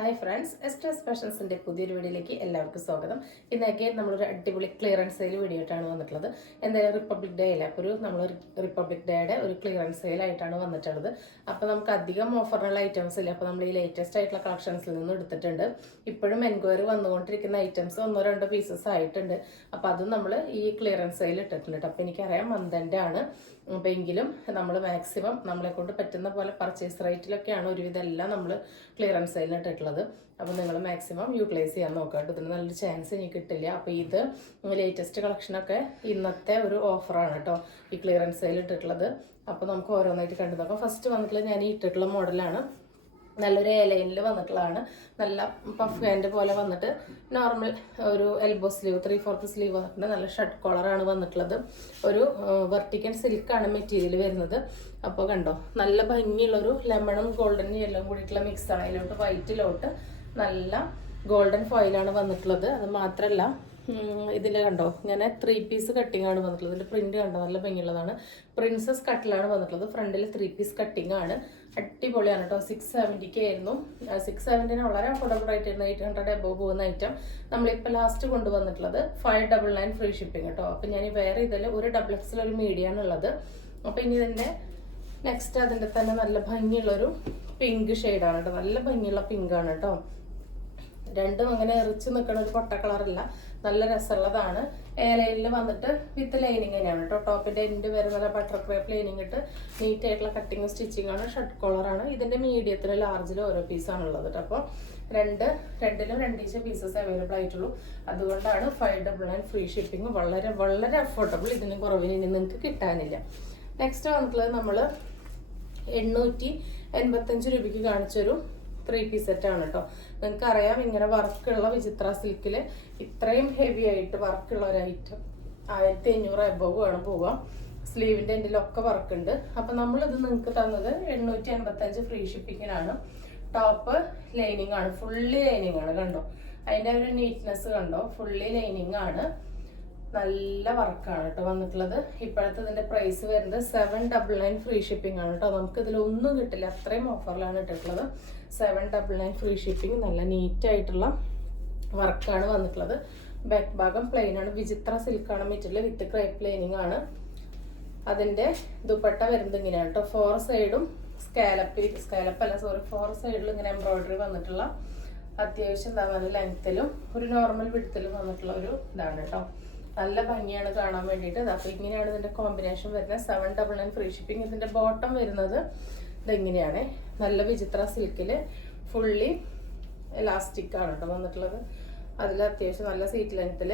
Hi friends, എസ്റ്റേഴ്സ് ഫാഷൻസിൻ്റെ പുതിയൊരു വീഡിയോയിലേക്ക് എല്ലാവർക്കും സ്വാഗതം. ഇന്ന് അഗൈൻ നമ്മളൊരു അടിപൊളി ക്ലിയറൻസ് സെയിൽ വീഡിയോ ആയിട്ടാണ് വന്നിട്ടുള്ളത്. എന്തായാലും റിപ്പബ്ലിക് ഡേ അല്ല, അപ്പോൾ നമ്മൾ റിപ്പബ്ലിക് ഡേയുടെ ഒരു ക്ലിയറൻസ് സെയിൽ ആയിട്ടാണ് വന്നിട്ടുള്ളത്. അപ്പോൾ നമുക്ക് അധികം ഓഫറിനുള്ള ഐറ്റംസ് ഇല്ല. അപ്പോൾ നമ്മൾ ഈ ലേറ്റസ്റ്റ് ആയിട്ടുള്ള കളക്ഷൻസിൽ നിന്ന് എടുത്തിട്ടുണ്ട്. ഇപ്പോഴും എൻക്വയറി വന്നുകൊണ്ടിരിക്കുന്ന ഐറ്റംസ് ഒന്നോ രണ്ടോ പീസസ് ആയിട്ടുണ്ട്. അപ്പോൾ അതും നമ്മൾ ഈ ക്ലിയറൻസ് സെയിൽ ഇട്ടിട്ടുണ്ട്. അപ്പോൾ എനിക്കറിയാം മന്തിൻ്റെ ആണ്, അപ്പോൾ എങ്കിലും നമ്മൾ മാക്സിമം നമ്മളെ കൊണ്ട് പറ്റുന്ന പോലെ പർച്ചേസ് റേറ്റിലൊക്കെയാണ് ഒരുവിധം എല്ലാം നമ്മൾ ക്ലിയറൻസ് സെയിലിന് ഇട്ടിട്ടുള്ളത്. അപ്പോൾ നിങ്ങൾ മാക്സിമം യൂട്ടിലൈസ് ചെയ്യാൻ നോക്കുക കേട്ടോ. ഇതിന് നല്ലൊരു ചാൻസ് എനിക്ക് കിട്ടില്ല. അപ്പോൾ ഇത് ലേറ്റസ്റ്റ് കളക്ഷനൊക്കെ ഇന്നത്തെ ഒരു ഓഫറാണ് കേട്ടോ ഈ ക്ലിയറൻസ് സെയിൽ ഇട്ടിട്ടുള്ളത്. അപ്പോൾ നമുക്ക് ഓരോന്നായിട്ട് കണ്ടു നോക്കാം. ഫസ്റ്റ് വന്നിട്ടുള്ള ഞാൻ ഈ ഇട്ടിട്ടുള്ള മോഡലാണ്. നല്ലൊരു ലൈനിൽ വന്നിട്ടുള്ളതാണ്. നല്ല പഫ് ഹാൻഡ് പോലെ വന്നിട്ട് നോർമൽ ഒരു എൽബോ സ്ലീവ് 3/4 സ്ലീവ് വന്നിട്ടുണ്ട്. നല്ല ഷർട്ട് കോളറാണ് വന്നിട്ടുള്ളത്. ഒരു വെർട്ടിക്കൽ സിൽക്കാണ് മെറ്റീരിയൽ വരുന്നത്. അപ്പോൾ കണ്ടോ, നല്ല ഭംഗിയുള്ളൊരു ലെമണും ഗോൾഡനും എല്ലാം കൂടിയിട്ടുള്ള മിക്സാണ്. അതിലോട്ട് വൈറ്റിലോട്ട് നല്ല ഗോൾഡൻ ഫോയിലാണ് വന്നിട്ടുള്ളത്. അത് മാത്രമല്ല ഇതിൽ കണ്ടോ, ഇങ്ങനെ 3 പീസ് കട്ടിംഗ് ആണ് വന്നിട്ടുള്ളത്. ഇതിൻ്റെ പ്രിന്റ് കണ്ടോ, നല്ല ഭംഗിയുള്ളതാണ്. പ്രിൻസസ് കട്ടിലാണ് വന്നിട്ടുള്ളത്. ഫ്രണ്ടിൽ 3 പീസ് കട്ടിംഗ് ആണ്. അടിപൊളിയാണ് കേട്ടോ. 670 ആയിരുന്നു. 670 വളരെ അഫോർഡബിൾ ആയിട്ടായിരുന്നു. 800 എബോവ് പോകുന്ന ഐറ്റം നമ്മളിപ്പോൾ ലാസ്റ്റ് കൊണ്ടുവന്നിട്ടുള്ളത് 599 ഫ്രീ ഷിപ്പിംഗ് കേട്ടോ. അപ്പം ഞാൻ വേറെ ഇതിൽ ഒരു XXL ഒരു മീഡിയമാണ് ഉള്ളത്. അപ്പോൾ ഇനി ഇതിൻ്റെ നെക്സ്റ്റ് അതിൻ്റെ തന്നെ നല്ല ഭംഗിയുള്ളൊരു പിങ്ക് ഷെയ്ഡാണ് കേട്ടോ. നല്ല ഭംഗിയുള്ള പിങ്കാണ് കേട്ടോ. രണ്ടും അങ്ങനെ എറിച്ച് നിൽക്കുന്ന ഒരു പൊട്ട കളറല്ല, നല്ല രസമുള്ളതാണ്. ലൈനിൽ വന്നിട്ട് വിത്ത് ലൈനിങ് തന്നെയാണ് കേട്ടോ. ടോപ്പിൻ്റെ എൻഡ് വരെ നല്ല ബട്ടർ ക്രേപ്പ് ലൈനിങ് ഇട്ട് നീറ്റ് ആയിട്ടുള്ള കട്ടിങ് സ്റ്റിച്ചിങ് ആണ്. ഷർട്ട് കോളറാണ്. ഇതിൻ്റെ മീഡിയത്തിലും ലാർജിലും ഓരോ പീസാണ് ഉള്ളത് കേട്ടോ. അപ്പോൾ രണ്ടിലും 2 പീസസ് അവൈലബിൾ ആയിട്ടുള്ളൂ. അതുകൊണ്ടാണ് 599 ഫ്രീ ഷിപ്പിംഗ്. വളരെ വളരെ അഫോർഡബിൾ. ഇതിന് കുറവിന് ഇനി നിങ്ങൾക്ക് കിട്ടാനില്ല. നെക്സ്റ്റ് വന്നിട്ടുള്ളത് നമ്മൾ 885 രൂപയ്ക്ക് കാണിച്ചൊരു 3 പീസ് സെറ്റാണ് കേട്ടോ. നിങ്ങൾക്ക് അറിയാം, ഇങ്ങനെ വർക്കുള്ള വിചിത്ര സിൽക്കിൽ ഇത്രയും ഹെവി ആയിട്ട് വർക്കുള്ള ഒരു ഐറ്റം 1500 എബോവ് ആണ് പോവുക. സ്ലീവിൻ്റെ എൻഡിലൊക്കെ വർക്കുണ്ട്. അപ്പം നമ്മളിത് നിങ്ങൾക്ക് തന്നത് 885 ഫ്രീ ഷിപ്പിങ്ങിനാണ്. ടോപ്പ് ലൈനിങ് ആണ്, ഫുള്ളി ലൈനിങ് ആണ്. കണ്ടോ അതിൻ്റെ ഒരു നീറ്റ്നെസ് കണ്ടോ, ഫുള്ളി ലൈനിങ് ആണ്. നല്ല വർക്കാണ് കേട്ടോ വന്നിട്ടുള്ളത്. ഇപ്പോഴത്തെ ഇതിൻ്റെ പ്രൈസ് വരുന്നത് 799 ഫ്രീ ഷിപ്പിംഗ് ആണ് കേട്ടോ. നമുക്ക് ഇതിലൊന്നും കിട്ടില്ല, അത്രയും ഓഫറിലാണ് ഇട്ടിട്ടുള്ളത്. 799 ഫ്രീ ഷിപ്പിംഗ്. നല്ല നീറ്റായിട്ടുള്ള വർക്കാണ് വന്നിട്ടുള്ളത്. ബാക്ക് ഭാഗം പ്ലെയിൻ ആണ്. വിചിത്ര സിൽക്കാണ് മെറ്റീരിയൽ വിത്ത് ക്രേപ്പ് ലൈനിങ് ആണ്. അതിൻ്റെ ദുപ്പട്ട വരുന്നത് ഇങ്ങനെയാണ് കേട്ടോ. 4 സൈഡും സ്കാലപ്പല്ല, 4 സൈഡിലും ഇങ്ങനെ എംബ്രോയിഡറി വന്നിട്ടുള്ള അത്യാവശ്യം എന്താ നല്ല ലെങ്ത്തിലും ഒരു നോർമൽ വിഡ്ത്തിലും വന്നിട്ടുള്ള ഒരു ഇതാണ് കേട്ടോ. നല്ല ഭംഗിയാണ് കാണാൻ വേണ്ടിയിട്ട്. അപ്പോൾ ഇങ്ങനെയാണ് ഇതിൻ്റെ കോമ്പിനേഷൻ വരുന്നത്. 799 ഫ്രീ ഷിപ്പിംഗ്. ഇതിൻ്റെ ബോട്ടം വരുന്നത് ഇതെങ്ങനെയാണ്. നല്ല വിചിത്ര സിൽക്കിൽ ഫുള്ളി എലാസ്റ്റിക് ആണ് കേട്ടോ വന്നിട്ടുള്ളത്. അതിൽ അത്യാവശ്യം നല്ല സീറ്റ് ലെങ്ത്തിൽ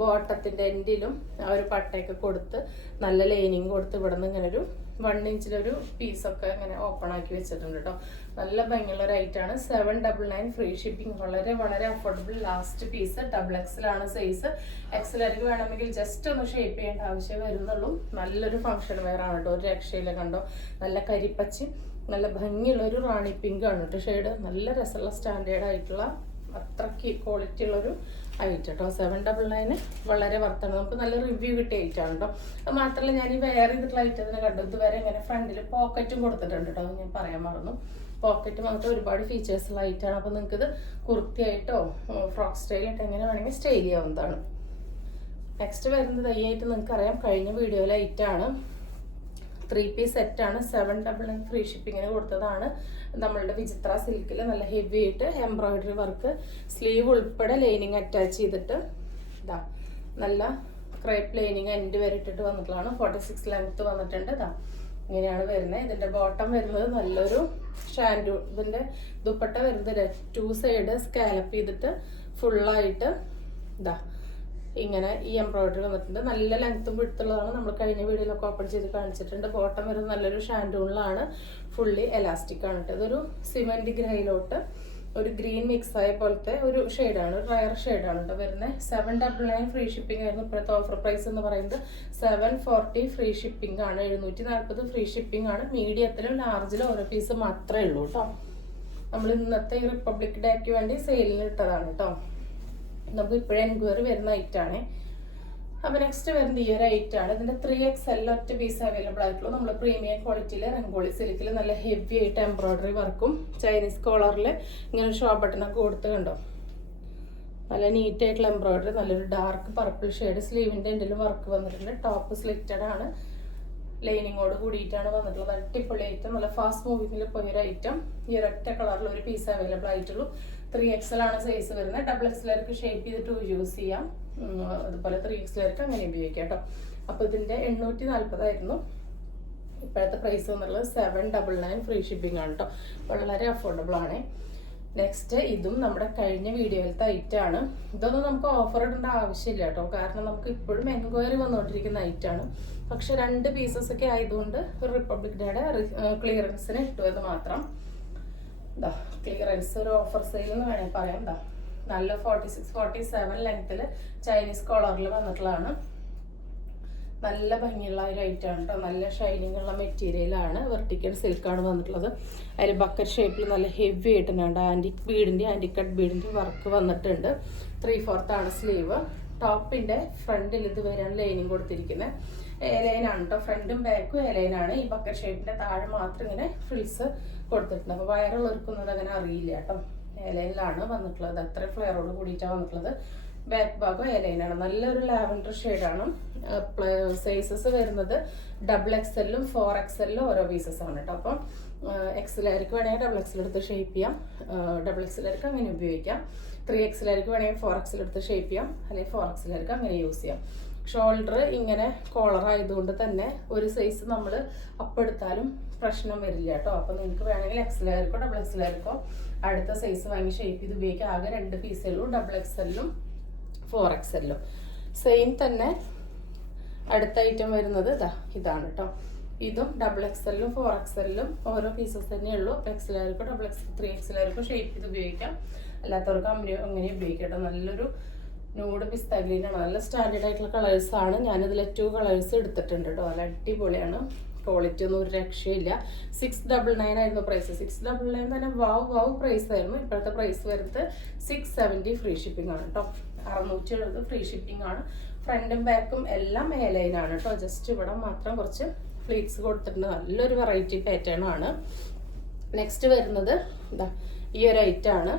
ബോട്ടത്തിൻ്റെ എൻഡിലും ആ ഒരു പട്ടയൊക്കെ കൊടുത്ത് നല്ല ലൈനിങ് കൊടുത്ത് ഇവിടെ നിന്ന് ഇങ്ങനെ ഒരു 1 ഇഞ്ചിലൊരു പീസൊക്കെ ഇങ്ങനെ ഓപ്പൺ ആക്കി വെച്ചിട്ടുണ്ട് കേട്ടോ. നല്ല ഭംഗിയുള്ള ഒരു ഐറ്റാണ്. 799 ഫ്രീ ഷിപ്പിംഗ്. വളരെ വളരെ അഫോർഡബിൾ. ലാസ്റ്റ് പീസ് XXL ആണ് സൈസ്. XL വേണമെങ്കിൽ ജസ്റ്റ് ഒന്ന് ഷേപ്പ് ചെയ്യേണ്ട ആവശ്യം വരുന്നുള്ളൂ. നല്ലൊരു ഫംഗ്ഷൻ വെയർ ആണ് കേട്ടോ. ഒരു രക്ഷയില കണ്ടോ, നല്ല കരിപ്പച്ചി നല്ല ഭംഗിയുള്ള ഒരു റാണി പിങ്ക് ആണ് കേട്ടോ ഷെയ്ഡ്. നല്ല രസമുള്ള സ്റ്റാൻഡേർഡ് ആയിട്ടുള്ള അത്രയ്ക്ക് ക്വാളിറ്റി ഉള്ളൊരു ഐറ്റം കേട്ടോ. 799 വളരെ വർത്താണ്. നമുക്ക് നല്ല റിവ്യൂ കിട്ടിയ ഐറ്റമാണ് കേട്ടോ. അത് മാത്രമല്ല, ഞാൻ ഈ വേറെ ചെയ്തിട്ടുള്ള ഐറ്റത്തിന് കണ്ടു ഇതുവരെ ഇങ്ങനെ ഫ്രണ്ടിൽ പോക്കറ്റും കൊടുത്തിട്ടുണ്ട് കേട്ടോ. ഞാൻ പറയാൻ മറന്നു. പോക്കറ്റ് വന്നിട്ട് ഒരുപാട് ഫീച്ചേഴ്സുള്ള ഐറ്റമാണ്. അപ്പോൾ നിങ്ങൾക്കിത് കുർത്തിയായിട്ടോ ഫ്രോക്ക് സ്റ്റൈലായിട്ട് എങ്ങനെ വേണമെങ്കിൽ സ്റ്റൈൽ ചെയ്യാവുന്നതാണ്. നെക്സ്റ്റ് വരുന്നത് ആയിട്ട് നിങ്ങൾക്കറിയാം, കഴിഞ്ഞ വീഡിയോയിലെ ഐറ്റമാണ്. 3 പീസ് സെറ്റാണ്. 799 ഫ്രീ ഷിപ്പിങ്ങിന് കൊടുത്തതാണ്. നമ്മളുടെ വിചിത്ര സിൽക്കിൽ നല്ല ഹെവി ആയിട്ട് എംബ്രോയിഡറി വർക്ക്, സ്ലീവ് ഉൾപ്പെടെ ലൈനിങ് അറ്റാച്ച് ചെയ്തിട്ട് ഇതാ നല്ല ക്രേപ്പ് ലൈനിങ് എൻഡ് വരെ ഇട്ടിട്ട് വന്നിട്ടുള്ളതാണ്. 46 ലെങ്ത്ത് വന്നിട്ടുണ്ട്. ഇതാ ഇങ്ങനെയാണ് വരുന്നത്. ഇതിൻ്റെ ബോട്ടം വരുന്നത് നല്ലൊരു ഷാൻഡു. ഇതിൻ്റെ ദുപ്പട്ട വരുന്നത് 2 സൈഡ് സ്കാലപ്പ് ചെയ്തിട്ട് ഫുള്ളായിട്ട് ഇതാ ഇങ്ങനെ ഈ എംബ്രോയിഡറി വന്നിട്ടുണ്ട്. നല്ല ലെങ്ത്തും വിടുത്തുള്ളതാണ്. നമ്മൾ കഴിഞ്ഞ വീഡിയോയിലൊക്കെ ഓപ്പൺ ചെയ്ത് കാണിച്ചിട്ടുണ്ട്. ബോട്ടം വരുന്നത് നല്ലൊരു ഷാൻഡൂണിലാണ്. ഫുള്ളി എലാസ്റ്റിക് ആണ് കേട്ടോ. ഇതൊരു സിമെന്റ് ഗ്രേയിലോട്ട് ഒരു ഗ്രീൻ മിക്സ് ആയ പോലത്തെ ഒരു ഷെയ്ഡാണ്, ഒരു റയർ ഷെയ്ഡാണ് കേട്ടോ വരുന്നത്. 799 ഫ്രീ ഷിപ്പിംഗ് ആയിരുന്നു. ഇപ്പോഴത്തെ ഓഫർ പ്രൈസ് എന്ന് പറയുന്നത് 740 ഫ്രീ ഷിപ്പിംഗ് ആണ്. 740 ഫ്രീ ഷിപ്പിംഗ് ആണ്. മീഡിയത്തിലും ലാർജിലും ഓരോ പീസ് മാത്രമേ ഉള്ളൂ കേട്ടോ. നമ്മൾ ഇന്നത്തെ റിപ്പബ്ലിക് ഡേക്ക് വേണ്ടി സെയിലിന് ഇട്ടതാണ് കേട്ടോ. നമുക്ക് ഇപ്പോഴും എൻക്വയറി വരുന്ന ഐറ്റാണ്. അപ്പോൾ നെക്സ്റ്റ് വരുന്നത് ഈ ഒരു ഐറ്റാണ്. ഇതിൻ്റെ 3XL ഒറ്റ പീസ് അവൈലബിൾ ആയിട്ടുള്ളൂ. നമ്മൾ പ്രീമിയം ക്വാളിറ്റിയിൽ രംഗോളി സിൽക്കിൽ നല്ല ഹെവി ആയിട്ട് എംബ്രോയ്ഡറി വർക്കും ചൈനീസ് കോളറിൽ ഇങ്ങനെ ഷോ ബട്ടണൊക്കെ കൊടുത്ത് കണ്ടോ, നല്ല നീറ്റ് ആയിട്ടുള്ള എംബ്രോയ്ഡറി, നല്ലൊരു ഡാർക്ക് പർപ്പിൾ ഷെയ്ഡ്. സ്ലീവിൻ്റെ എൻഡിലും വർക്ക് വന്നിട്ടുണ്ട്. ടോപ്പ് സ്ലിറ്റഡ് ആണ്, ലൈനിങ്ങോട് കൂടിയിട്ടാണ് വന്നിട്ടുള്ളത്. അടിപൊളി ഐറ്റം, നല്ല ഫാസ്റ്റ് മൂവിങ്ങിൽ പോയൊരു ഐറ്റം. ഈ ഒരൊറ്റ കളറിൽ ഒരു പീസ് അവൈലബിൾ ആയിട്ടുള്ളൂ. 3XL ആണ് സൈസ് വരുന്നത്. XXLർക്ക് ഷേപ്പ് ചെയ്തിട്ട് യൂസ് ചെയ്യാം. അതുപോലെ 3XLർക്ക് അങ്ങനെ ഉപയോഗിക്കാം കേട്ടോ. അപ്പോൾ ഇതിൻ്റെ 840 ആയിരുന്നു. ഇപ്പോഴത്തെ പ്രൈസ് വന്നുള്ളത് 799 ഫ്രീ ഷിപ്പിംഗ് ആണ് കേട്ടോ. വളരെ അഫോർഡബിൾ ആണ്. നെക്സ്റ്റ് ഇതും നമ്മുടെ കഴിഞ്ഞ വീഡിയോയിലത്തെ ഐറ്റാണ്. ഇതൊന്നും നമുക്ക് ഓഫർ ഇടേണ്ട ആവശ്യമില്ല കേട്ടോ, കാരണം നമുക്ക് ഇപ്പോഴും എൻക്വയറി വന്നുകൊണ്ടിരിക്കുന്ന ഐറ്റാണ്. പക്ഷെ 2 പീസസ് ഒക്കെ ആയതുകൊണ്ട് ഒരു റിപ്പബ്ലിക് ഡേയുടെ ക്ലിയറൻസിന് ഇട്ടുവെന്ന് മാത്രം. ഇതാ ക്ലിയറൻസ് ഒരു ഓഫർ സെയിൽ എന്ന് വേണമെങ്കിൽ പറയാം. എന്താ നല്ല 46-47 ലെങ്ത്തിൽ ചൈനീസ് കോളറിൽ വന്നിട്ടുള്ളതാണ്. നല്ല ഭംഗിയുള്ള ഒരു ഐറ്റമാണ് കേട്ടോ. നല്ല ഷൈനിങ് ഉള്ള മെറ്റീരിയലാണ്. വെർട്ടിക്കൽ സിൽക്കാണ് വന്നിട്ടുള്ളത്. അതിൽ ബക്കറ്റ് ഷേപ്പിൽ നല്ല ഹെവി ആയിട്ടുണ്ട്. ആൻറ്റിക് കട്ട് ബീഡിൻ്റെ വർക്ക് വന്നിട്ടുണ്ട്. 3/4 ആണ് സ്ലീവ്. ടോപ്പിൻ്റെ ഫ്രണ്ടിൽ ഇത് വരാൻ ലൈനിങ് കൊടുത്തിരിക്കുന്നത് എലൈനാണ് കേട്ടോ. ഫ്രണ്ടും ബാക്കും എലൈനാണ്. ഈ ബക്കറ്റ് ഷേപ്പിൻ്റെ താഴെ മാത്രം ഇങ്ങനെ ഫ്രിൽസ് കൊടുത്തിട്ടുണ്ട്. അപ്പോൾ വയറുള്ളവർക്കൊന്നും അങ്ങനെ അറിയില്ല കേട്ടോ. എലൈനിലാണ് വന്നിട്ടുള്ളത്. അത്ര ഫ്ലെയറോട് കൂടിയിട്ടാണ് വന്നിട്ടുള്ളത്. ബാക്ക് ഭാഗം എലൈനാണ്. നല്ലൊരു ലാവൻഡർ ഷെയ്ഡാണ്. സൈസസ് വരുന്നത് XXL-ഉം 4XL-ഉം ഓരോ പീസസ് ആണ് കേട്ടോ. അപ്പം XL-ആർക്ക് വേണമെങ്കിൽ XXL എടുത്ത് ഷേപ്പ് ചെയ്യാം. XXL-ആർക്ക് അങ്ങനെ ഉപയോഗിക്കാം. 3XL-ആർക്ക് വേണമെങ്കിൽ 4XL എടുത്ത് ഷേപ്പ് ചെയ്യാം. അല്ലെങ്കിൽ 4XL-ആർക്ക് അങ്ങനെ യൂസ് ചെയ്യാം. ഷോൾഡർ ഇങ്ങനെ കോളർ ആയതുകൊണ്ട് തന്നെ ഒരു സൈസ് നമ്മൾ അപ്പെടുത്താലും പ്രശ്നം വരില്ല കേട്ടോ. അപ്പോൾ നിങ്ങൾക്ക് വേണമെങ്കിൽ XL-ആർക്കോ XXL-ആർക്കോ അടുത്ത സൈസ് വാങ്ങി ഷേപ്പ് ചെയ്ത് ഉപയോഗിക്കാം. ആകെ 2 പീസുള്ളൂ, XXL-ഉം 4XL-ഉം. സെയിം തന്നെ അടുത്ത ഐറ്റം വരുന്നത് ഇതാണ് കേട്ടോ. ഇതും XXL-ഉം 4XL-ഉം ഓരോ പീസസ് തന്നെയുള്ളൂ. XL-ആർക്കോ 3XL-ആർക്കോ ഷേപ്പ് ചെയ്ത് ഉപയോഗിക്കാം. അല്ലാത്തവർക്ക് അങ്ങനെ ഉപയോഗിക്കാം കേട്ടോ. നല്ലൊരു നൂഡ് പിസ്ത ഗ്രീനാണ്. നല്ല സ്റ്റാൻഡേർഡ് ആയിട്ടുള്ള കളേഴ്സാണ്. ഞാനിതിൽ 2 കളേഴ്സ് എടുത്തിട്ടുണ്ട് കേട്ടോ. നല്ല അടിപൊളിയാണ്. ക്വാളിറ്റി ഒന്നും ഒരു രക്ഷയില്ല. 699 ആയിരുന്നു പ്രൈസ്. 699 തന്നെ വാവ് പ്രൈസ് ആയിരുന്നു. ഇപ്പോഴത്തെ പ്രൈസ് വരുന്നത് 670 ഫ്രീ ഷിപ്പിംഗ് ആണ് കേട്ടോ. 670 ഫ്രീ ഷിപ്പിംഗ് ആണ്. ഫ്രണ്ടും ബാക്കും എല്ലാം എലൈനാണ് കേട്ടോ. ജസ്റ്റ് ഇവിടെ മാത്രം കുറച്ച് ഫ്ലീറ്റ്സ് കൊടുത്തിട്ടുണ്ട്. നല്ലൊരു വെറൈറ്റി പാറ്റേൺ ആണ്. നെക്സ്റ്റ് വരുന്നത് ഈ ഒരു ഐറ്റാണ്.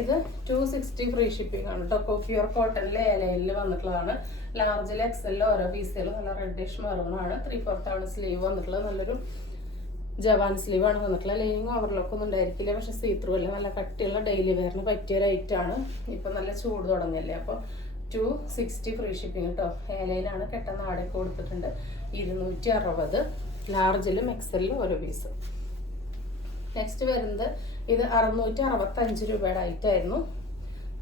ഇത് 260 ഫ്രീ ഷിപ്പിംഗ് ആണ് കേട്ടോ. കോഫിയോർ കോട്ടണിലെ എലൈനിൽ വന്നിട്ടുള്ളതാണ്. ലാർജിൽ XL ഓരോ പീസുകളും നല്ല റെഡിഷ് മെറൂണാണ്. 3/4 ആണ് സ്ലീവ് വന്നിട്ടുള്ളത്. നല്ലൊരു ജവാൻ സ്ലീവാണ് വന്നിട്ടുള്ളത്. ലൈനിങ് ഓവർലോക്ക് ഒന്നും ഉണ്ടായിരിക്കില്ല. പക്ഷെ സീത്രൂ അല്ല, നല്ല കട്ടിയുള്ള ഡെയിലി വെയറിന് പറ്റിയ ഒരു ഐറ്റാണ്. ഇപ്പം നല്ല ചൂട് തുടങ്ങിയല്ലേ. അപ്പോൾ 260 ഫ്രീ ഷിപ്പിംഗ് കേട്ടോ. എലൈനാണ്. കെട്ടുന്ന ആടൊക്കെ കൊടുത്തിട്ടുണ്ട്. 260. ലാർജിലും XL-ലും ഓരോ പീസ്. നെക്സ്റ്റ് വരുന്നത് ഇത് 665 രൂപയുടെ ഐറ്റായിരുന്നു.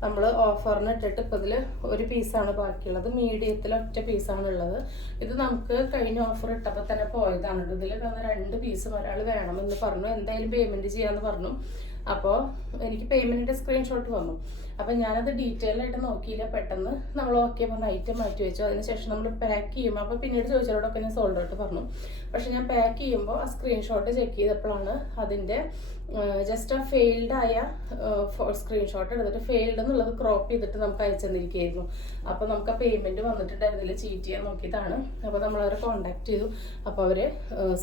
നമ്മൾ ഓഫറിന് ഇട്ടിട്ട് ഇപ്പോൾ ഇതിൽ ഒരു പീസാണ് ബാക്കിയുള്ളത്. മീഡിയത്തിൽ ഒറ്റ പീസാണ് ഉള്ളത്. ഇത് നമുക്ക് കഴിഞ്ഞ ഓഫർ ഇട്ടപ്പോൾ തന്നെ പോയതാണ്. ഇതിൽ തന്ന 2 പീസും ഒരാൾ വേണമെന്ന് പറഞ്ഞു. എന്തായാലും പേയ്മെൻറ്റ് ചെയ്യാമെന്ന് പറഞ്ഞു. അപ്പോൾ എനിക്ക് പേയ്മെൻറ്റിൻ്റെ സ്ക്രീൻഷോട്ട് വന്നു. അപ്പോൾ ഞാനത് ഡീറ്റെയിൽ ആയിട്ട് നോക്കിയില്ല. പെട്ടെന്ന് നമ്മൾ ഓക്കെ പറഞ്ഞ ഐറ്റം മാറ്റി വെച്ചു. അതിനുശേഷം നമ്മൾ പാക്ക് ചെയ്യുമ്പോൾ അപ്പോൾ പിന്നീട് ചോദിച്ചവരോടൊക്കെ ഞാൻ സോൾഡ് ഔട്ട് പറഞ്ഞു. പക്ഷെ ഞാൻ പാക്ക് ചെയ്യുമ്പോൾ ആ സ്ക്രീൻഷോട്ട് ചെക്ക് ചെയ്തപ്പോഴാണ് അതിൻ്റെ ജസ്റ്റ് ആ ഫെയിൽഡായ സ്ക്രീൻഷോട്ട് എടുത്തിട്ട് ഫെയിൽഡ് എന്നുള്ളത് ക്രോപ്പ് ചെയ്തിട്ട് നമുക്ക് അയച്ചു തന്നിരിക്കുകയായിരുന്നു. അപ്പോൾ നമുക്ക് ആ പേയ്മെൻറ്റ് വന്നിട്ടുണ്ടായിരുന്നില്ല. ചീറ്റ് ചെയ്യാൻ നോക്കിയതാണ്. അപ്പോൾ നമ്മളവരെ കോൺടാക്ട് ചെയ്തു. അപ്പോൾ അവർ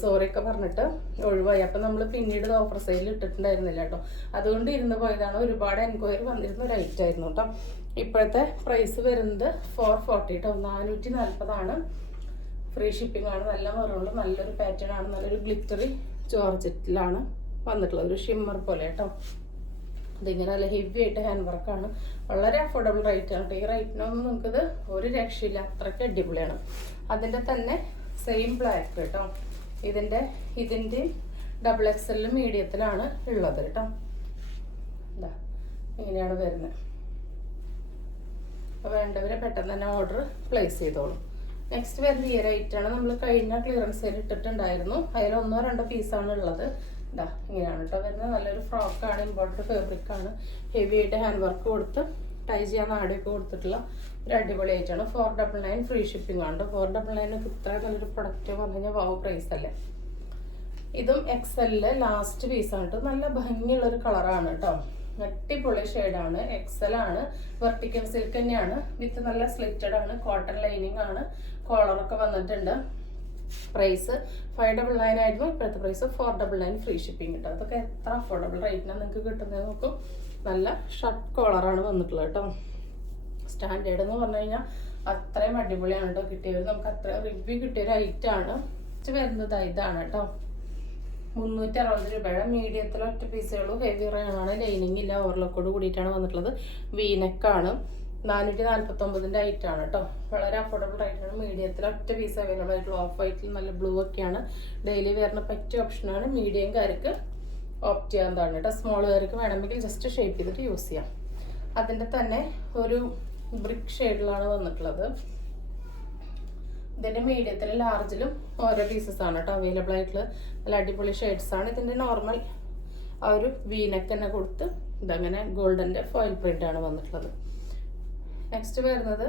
സോറിയൊക്കെ പറഞ്ഞിട്ട് ഒഴിവായി. അപ്പോൾ നമ്മൾ പിന്നീട് ഓഫർ സെയിൽ ഇട്ടിട്ടുണ്ടായിരുന്നില്ല കേട്ടോ. അതുകൊണ്ട് ഇരുന്ന് പോയതാണ്. ഒരുപാട് എൻക്വയറി വന്നിരുന്ന ഒരു ഐറ്റം ആയിരുന്നു കേട്ടോ. ഇപ്പോഴത്തെ പ്രൈസ് വരുന്നത് 440 കേട്ടോ. 440 ആണ്. ഫ്രീ ഷിപ്പിംഗ് ആണ്. നല്ല മെറൂണിൽ നല്ലൊരു പാറ്റേൺ ആണ്. നല്ലൊരു ഗ്ലിറ്ററി ജോർജറ്റിലാണ് വന്നിട്ടുള്ളത്. ഒരു ഷിമ്മർ പോലെ കേട്ടോ. ഇതിങ്ങനെ നല്ല ഹെവി ആയിട്ട് ഹാൻഡ് വർക്കാണ്. വളരെ അഫോർഡബിൾ റേറ്റ് ആണ്. ഈ റേറ്റിനൊന്നും നമുക്കിത് ഒരു രക്ഷയില്ല. അത്രയ്ക്ക് അടിപൊളിയാണ്. അതിൻ്റെ തന്നെ സെയിം ബ്ലാക്ക് കേട്ടോ. ഇതിൻ്റെ XXL മീഡിയത്തിലാണ് ഉള്ളത് കേട്ടോ. എന്താ ഇങ്ങനെയാണ് വരുന്നത്. അപ്പോൾ വേണ്ടവരെ പെട്ടെന്ന് തന്നെ ഓർഡർ പ്ലേസ് ചെയ്തോളൂ. നെക്സ്റ്റ് വരുന്ന ഈ റേറ്റാണ്. നമ്മൾ കഴിഞ്ഞ ക്ലിയറൻസ് സെയിൽ ഇട്ടിട്ടുണ്ടായിരുന്നു. അതിൽ 1-2 പീസാണ് ഉള്ളത്. ഇതാ ഇങ്ങനെയാണ് കേട്ടോ വരുന്നത്. നല്ലൊരു ഫ്രോക്കാണ്. ഇമ്പോർട്ടഡ് ഫാബ്രിക്കാണ്. ഹെവി ആയിട്ട് ഹാൻഡ് വർക്ക് കൊടുത്ത് ടൈ ചെയ്യാൻ നാടൊക്കെ കൊടുത്തിട്ടുള്ള ഒരു അടിപൊളി ആയിട്ടാണ്. 499 ഫ്രീ ഷിപ്പിംഗ് ആണ്. 499 ഇത്ര നല്ലൊരു പ്രൊഡക്റ്റ് പറഞ്ഞു കഴിഞ്ഞാൽ വാവ് പ്രൈസ് അല്ലേ. ഇതും XL ലാസ്റ്റ് പീസാണ് കേട്ടോ. നല്ല ഭംഗിയുള്ളൊരു കളറാണ് കേട്ടോ. അടിപൊളി ഷെയ്ഡാണ്, എക്സൽ ആണ്, വെർട്ടിക്കൽ സിൽക്ക് തന്നെയാണ്, വിത്ത് നല്ല സ്ലിറ്റഡ് ആണ്, കോട്ടൺ ലൈനിങ് ആണ്, കോളറൊക്കെ വന്നിട്ടുണ്ട്. പ്രൈസ് 599 ആയിരുന്നു, ഇപ്പോഴത്തെ പ്രൈസ് 499 ഫ്രീ ഷിപ്പിംഗ് കിട്ടും. അതൊക്കെ എത്ര അഫോർഡബിൾ റേറ്റിനാണ് നിങ്ങൾക്ക് കിട്ടുന്നത് നോക്കും. നല്ല ഷർട്ട് കോളറാണ് വന്നിട്ടുള്ളത് കേട്ടോ. സ്റ്റാൻഡേർഡ് എന്ന് പറഞ്ഞു കഴിഞ്ഞാൽ അത്രയും അടിപൊളിയാണ് കേട്ടോ കിട്ടിയത്. നമുക്ക് അത്ര റിവ്യൂ കിട്ടിയൊരു ഐറ്റാണ് വരുന്നത്. ഇതാണ് കേട്ടോ 360 രൂപയുടെ മീഡിയത്തിൽ ഒറ്റ പീസുകളും, ഹെവി റയാണ്, ലൈനിങ് ഇല്ല, ഓവർലോക്കോട് കൂടിയിട്ടാണ് വന്നിട്ടുള്ളത്. വീനെക്കാണ് 449ന്റെ ഐറ്റാണ് കേട്ടോ. വളരെ അഫോർഡബിൾ ആയിട്ടാണ്. മീഡിയത്തിൽ ഒറ്റ പീസ് അവൈലബിൾ ആയിട്ടുള്ള, ഓഫ് വൈറ്റിൽ നല്ല ബ്ലൂ ഒക്കെയാണ്. ഡെയിലി വെയറിന് പറ്റിയ ഓപ്ഷനാണ്. മീഡിയംകാർക്ക് ഓപ്റ്റ് ചെയ്യാവുന്നതാണ് കേട്ടോ. സ്മോളുകാർക്ക് വേണമെങ്കിൽ ജസ്റ്റ് ഷേപ്പ് ചെയ്തിട്ട് യൂസ് ചെയ്യാം. അതിൻ്റെ തന്നെ ഒരു ബ്രിക്ക് ഷെയ്ഡിലാണ് വന്നിട്ടുള്ളത്. ഇതിൻ്റെ മീഡിയത്തിലും ലാർജിലും ഓരോ പീസസ് ആണ് കേട്ടോ അവൈലബിൾ ആയിട്ടുള്ള. നല്ല അടിപൊളി ഷെയ്ഡ്സ് ആണ്. ഇതിൻ്റെ നോർമൽ ആ ഒരു വീനക്ക് തന്നെ കൊടുത്ത് ഇതങ്ങനെ ഗോൾഡൻ്റെ ഫോയിൽ പ്രിന്റ് ആണ് വന്നിട്ടുള്ളത്. നെക്സ്റ്റ് വരുന്നത്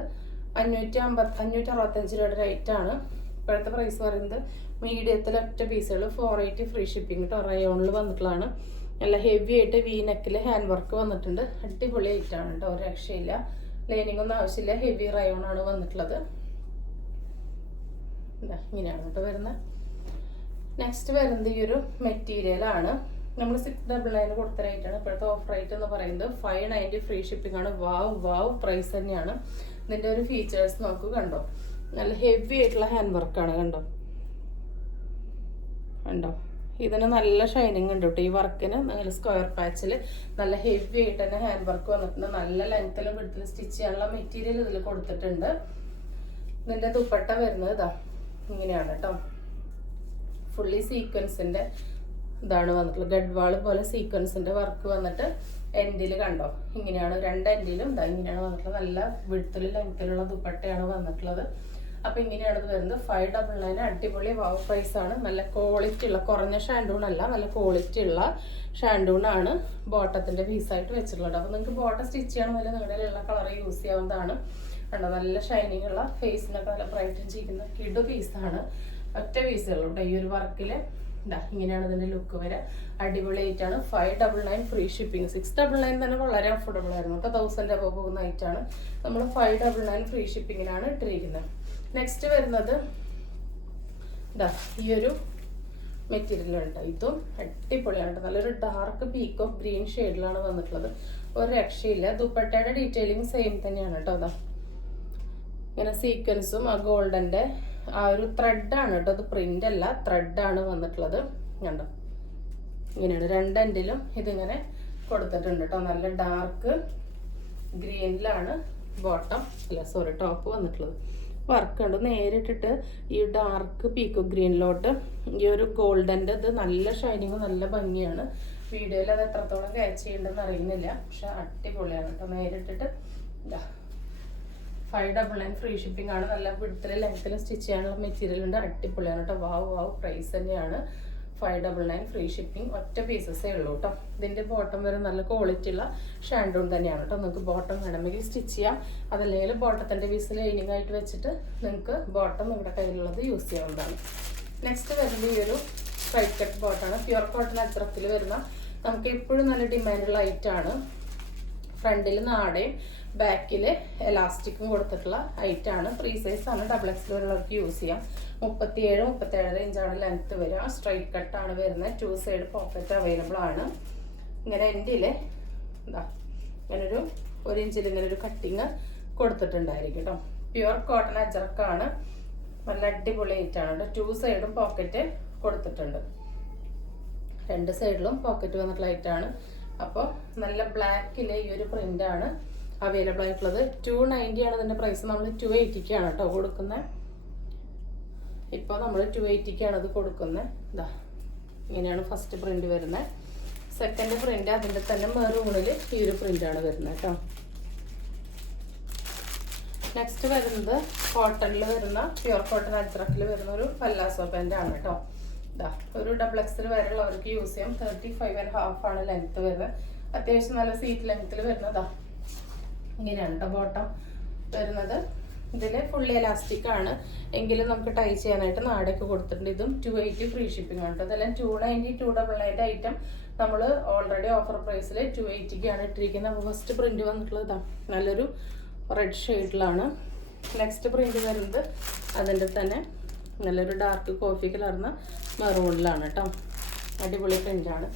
565 രൂപയുടെ റേറ്റ് ആണ്. ഇപ്പോഴത്തെ പ്രൈസ് പറയുന്നത് മീഡിയത്തിൽ ഒറ്റ പീസുകൾ 480 ഫ്രീ ഷിപ്പിംഗ് കേട്ടോ. റയോണിൽ വന്നിട്ടുള്ളതാണ്. നല്ല ഹെവി ആയിട്ട് വീനെക്കിൽ ഹാൻഡ് വർക്ക് വന്നിട്ടുണ്ട്. അടിപൊളി ഐറ്റാണ് കേട്ടോ, ഒരു രക്ഷയില്ല. ലൈനിങ് ഒന്നും ആവശ്യമില്ല. ഹെവി റയോൺ ആണ് വന്നിട്ടുള്ളത്. ഇങ്ങനെയാണ് കേട്ടോ വരുന്നത്. നെക്സ്റ്റ് വരുന്നത് ഈ ഒരു മെറ്റീരിയൽ ആണ്. നമ്മൾ 699 കൊടുത്ത റേറ്റ് ആണ്. ഇപ്പോഴത്തെ ഓഫ് റേറ്റ് എന്ന് പറയുന്നത് 590 ഫ്രീ ഷിപ്പിംഗ് ആണ്. വാവ് പ്രൈസ് തന്നെയാണ്. ഇതിൻ്റെ ഒരു ഫീച്ചേഴ്സ് നോക്കൂ, കണ്ടോ, നല്ല ഹെവി ആയിട്ടുള്ള ഹാൻഡ് വർക്കാണ്. കണ്ടോ ഇതിന് നല്ല ഷൈനിങ് ഉണ്ട് കേട്ടോ. ഈ വർക്കിന് നല്ല സ്ക്വയർ പാച്ചിൽ നല്ല ഹെവി ആയിട്ട് തന്നെ ഹാൻഡ് വർക്ക് വന്നിട്ടുണ്ട്. നല്ല ലെങ്ത്തിലും വിഡ്ത്തിലും സ്റ്റിച്ച് ചെയ്യാനുള്ള മെറ്റീരിയൽ ഇതിൽ കൊടുത്തിട്ടുണ്ട്. ഇതിൻ്റെ ദുപ്പട്ട വരുന്നത് ഇതാ ഇങ്ങനെയാണ് കേട്ടോ. ഫുള്ളി സീക്വൻസിൻ്റെ ഇതാണ് വന്നിട്ടുള്ളത്. ഗഡ്വാള് പോലെ സീക്വൻസിൻ്റെ വർക്ക് വന്നിട്ട് എൻഡിൽ കണ്ടോ ഇങ്ങനെയാണ്. രണ്ട് എൻഡിലും ഇതാ ഇങ്ങനെയാണ് വന്നിട്ടുള്ളത്. നല്ല വിഡ്ത്തിലും ലെങ്ത്തിലുള്ള ദുപ്പട്ടയാണ് വന്നിട്ടുള്ളത്. അപ്പം ഇങ്ങനെയാണ് ഇത് വരുന്നത്. 599 അടിപൊളി വാവ് പ്രൈസ് ആണ്. നല്ല ക്വാളിറ്റി ഉള്ള, കുറഞ്ഞ ഷാൻഡൂൺ അല്ല, നല്ല ക്വാളിറ്റി ഉള്ള ഷാൻഡൂൺ ആണ് ബോട്ടത്തിൻ്റെ പീസായിട്ട് വെച്ചിട്ടുള്ളത്. അപ്പോൾ നിങ്ങൾക്ക് ബോട്ടം സ്റ്റിച്ച് ചെയ്യണമെന്നില്ല, നിങ്ങളുടെ ഉള്ള കളർ യൂസ് ചെയ്യാവുന്നതാണ്. കണ്ടോ നല്ല ഷൈനിങ് ഉള്ള, ഫേസിനൊക്കെ നല്ല ബ്രൈറ്റൻ ചെയ്യുന്ന കിടു പീസാണ്. ഒറ്റ പീസുള്ളൂ കേട്ടോ. ഈ ഒരു വർക്കിൽ ഇതാ ഇങ്ങനെയാണ് ഇതിൻ്റെ ലുക്ക് വരെ. അടിപൊളിയായിട്ടാണ്. 599 ഫ്രീ ഷിപ്പിംഗ്. 699 തന്നെ വളരെ അഫോർഡബിൾ ആയിരുന്നു കേട്ടോ. 1000 രൂപ പോകുന്ന ഐറ്റാണ്. നമ്മൾ 599 ഫ്രീ ഷിപ്പിങ്ങിനാണ് ഇട്ടിരിക്കുന്നത്. നെക്സ്റ്റ് വരുന്നത് ഇതാ ഈ ഒരു മെറ്റീരിയൽ ഉണ്ട്. ഇതും അടിപൊളിയാണ്. നല്ലൊരു ഡാർക്ക് പീക്ക് ഓഫ് ഗ്രീൻ ഷെയ്ഡിലാണ് വന്നിട്ടുള്ളത്. ഒരു രക്ഷയില്ല. ദുപ്പട്ടയുടെ ഡീറ്റെയിലിംഗ് സെയിം തന്നെയാണ് കേട്ടോ. അതാ ഇങ്ങനെ സീക്വൻസും ആ ഗോൾഡൻ്റെ ആ ഒരു ത്രെഡാണ് കേട്ടോ. അത് പ്രിന്റ് അല്ല, ത്രെഡാണ് വന്നിട്ടുള്ളത്. കണ്ടോ ഇങ്ങനെയാണ്. രണ്ട് എൻഡിലും ഇതിങ്ങനെ കൊടുത്തിട്ടുണ്ട് കേട്ടോ. നല്ല ഡാർക്ക് ഗ്രീനിലാണ് ടോപ്പ് വന്നിട്ടുള്ളത്. വർക്ക് ഉണ്ട്. നേരിട്ടിട്ട് ഈ ഡാർക്ക് പീക്കോ ഗ്രീനിലോട്ട് ഈ ഒരു ഗോൾഡൻ്റെ ഇത് നല്ല ഷൈനിങ്, നല്ല ഭംഗിയാണ്. വീഡിയോയിൽ അത് എത്രത്തോളം ക്യാച്ച് ചെയ്യേണ്ടതെന്ന് അറിയുന്നില്ല, പക്ഷെ അടിപൊളിയാണ് കേട്ടോ. നേരിട്ടിട്ട് 599 ഫ്രീ ഷിപ്പിംഗ് ആണ്. നല്ല വിഡ്ത്തിലും ലെങ്ത്തിലും സ്റ്റിച്ച് ചെയ്യാനുള്ള മെറ്റീരിയൽ ഉണ്ട്. അടിപൊളിയാണ് കേട്ടോ. വാവ് പ്രൈസ് തന്നെയാണ്. 599 ഫ്രീ ഷിപ്പിംഗ്. ഒറ്റ പീസസേ ഉള്ളൂ കേട്ടോ. ഇതിൻ്റെ ബോട്ടം വരെ നല്ല ക്വാളിറ്റി ഉള്ള ഷാൻഡൂൺ തന്നെയാണ് കേട്ടോ. നിങ്ങൾക്ക് ബോട്ടം വേണമെങ്കിൽ സ്റ്റിച്ച് ചെയ്യാം. അതല്ലെങ്കിൽ ബോട്ടത്തിൻ്റെ പീസ് ലൈനിങ് ആയിട്ട് വെച്ചിട്ട് നിങ്ങൾക്ക് ബോട്ടം നിങ്ങളുടെ കയ്യിലുള്ളത് യൂസ് ചെയ്യാവുന്നതാണ്. നെക്സ്റ്റ് വരുന്നത് ഈ ഒരു സ്ട്രൈറ്റ് കട്ട് ബോട്ടാണ്. പ്യുർ കോട്ടൺ അജ്രക്കിൽ വരുന്ന നമുക്ക് എപ്പോഴും നല്ല ഡിമാൻഡുള്ള ഐറ്റാണ്. ഫ്രണ്ടിൽ നാടയും ബാക്കിൽ എലാസ്റ്റിക്കും കൊടുത്തിട്ടുള്ള ഐറ്റാണ്. 3 സൈസാണ്. XXL വരെയുള്ളവർക്ക് യൂസ് ചെയ്യാം. 37-37 ഇഞ്ചാണ് ലെങ്ത്ത് വരിക. സ്ട്രൈറ്റ് കട്ടാണ് വരുന്നത്. 2 സൈഡ് പോക്കറ്റ് അവൈലബിൾ ആണ്. ഇങ്ങനെ എൻഡിൽ എന്താ ഇങ്ങനൊരു 1 ഇഞ്ചിൽ ഇങ്ങനെ ഒരു കട്ടിങ് കൊടുത്തിട്ടുണ്ടായിരിക്കും കേട്ടോ. പ്യുർ കോട്ടൺ അജർക്കാണ്. നല്ല അടിപൊളി ഐറ്റാണ് കേട്ടോ. 2 സൈഡും പോക്കറ്റ് കൊടുത്തിട്ടുണ്ട്. 2 സൈഡിലും പോക്കറ്റ് വന്നിട്ടുള്ള ഐറ്റാണ്. അപ്പോൾ നല്ല ബ്ലാക്കിലെ ഈ ഒരു പ്രിൻ്റാണ് അവൈലബിൾ ആയിട്ടുള്ളത്. 290 ആണ് ഇതിൻ്റെ പ്രൈസ്. നമ്മൾ 280 കേട്ടോ കൊടുക്കുന്നത്. ഇപ്പോൾ നമ്മൾ 280 ഇത് കൊടുക്കുന്നത്. ഇതാ ഇങ്ങനെയാണ് ഫസ്റ്റ് പ്രിന്റ് വരുന്നത്. സെക്കൻഡ് പ്രിന്റ് അതിൻ്റെ തന്നെ മെറൂണിൽ ഈ ഒരു പ്രിന്റാണ് വരുന്നത് കേട്ടോ. നെക്സ്റ്റ് വരുന്നത് കോട്ടണിൽ വരുന്ന പ്യുർ കോട്ടൺ അജ്രക്കിൽ വരുന്ന ഒരു പല്ലാസോ പാൻ്റ് ആണ് കേട്ടോ. ഇതാ ഒരു XXL വരെയുള്ളവർക്ക് യൂസ് ചെയ്യാം. 35.5 ആണ് ലെങ്ത്ത് വരുന്നത്. അത്യാവശ്യം നല്ല സീറ്റ് ലെങ്ത്തിൽ വരുന്നതാ ഇങ്ങനെയാണ് കേട്ടോ ബോട്ടം വരുന്നത്. ഇതിൽ ഫുള്ളി എലാസ്റ്റിക് ആണ് എങ്കിലും നമുക്ക് ടൈ ചെയ്യാനായിട്ട് നാടൊക്കെ കൊടുത്തിട്ടുണ്ട്. ഇതും 280 ഫ്രീ ഷിപ്പിംഗ് ആണ് കേട്ടോ. ഇതെല്ലാം 290, 299 ഐറ്റം നമ്മൾ ഓൾറെഡി ഓഫർ പ്രൈസിൽ 280ക്കാണ് ഇട്ടിരിക്കുന്നത്. അപ്പോൾ ഫസ്റ്റ് പ്രിന്റ് വന്നിട്ടുള്ളത് ഇതാണ്, നല്ലൊരു റെഡ് ഷെയ്ഡിലാണ്. നെക്സ്റ്റ് പ്രിന്റ് വരുന്നത് അതിൻ്റെ തന്നെ നല്ലൊരു ഡാർക്ക് കോഫി കളർന്ന മെറൂണിലാണ് കേട്ടോ. അടിപൊളി പ്രിന്റാണ്.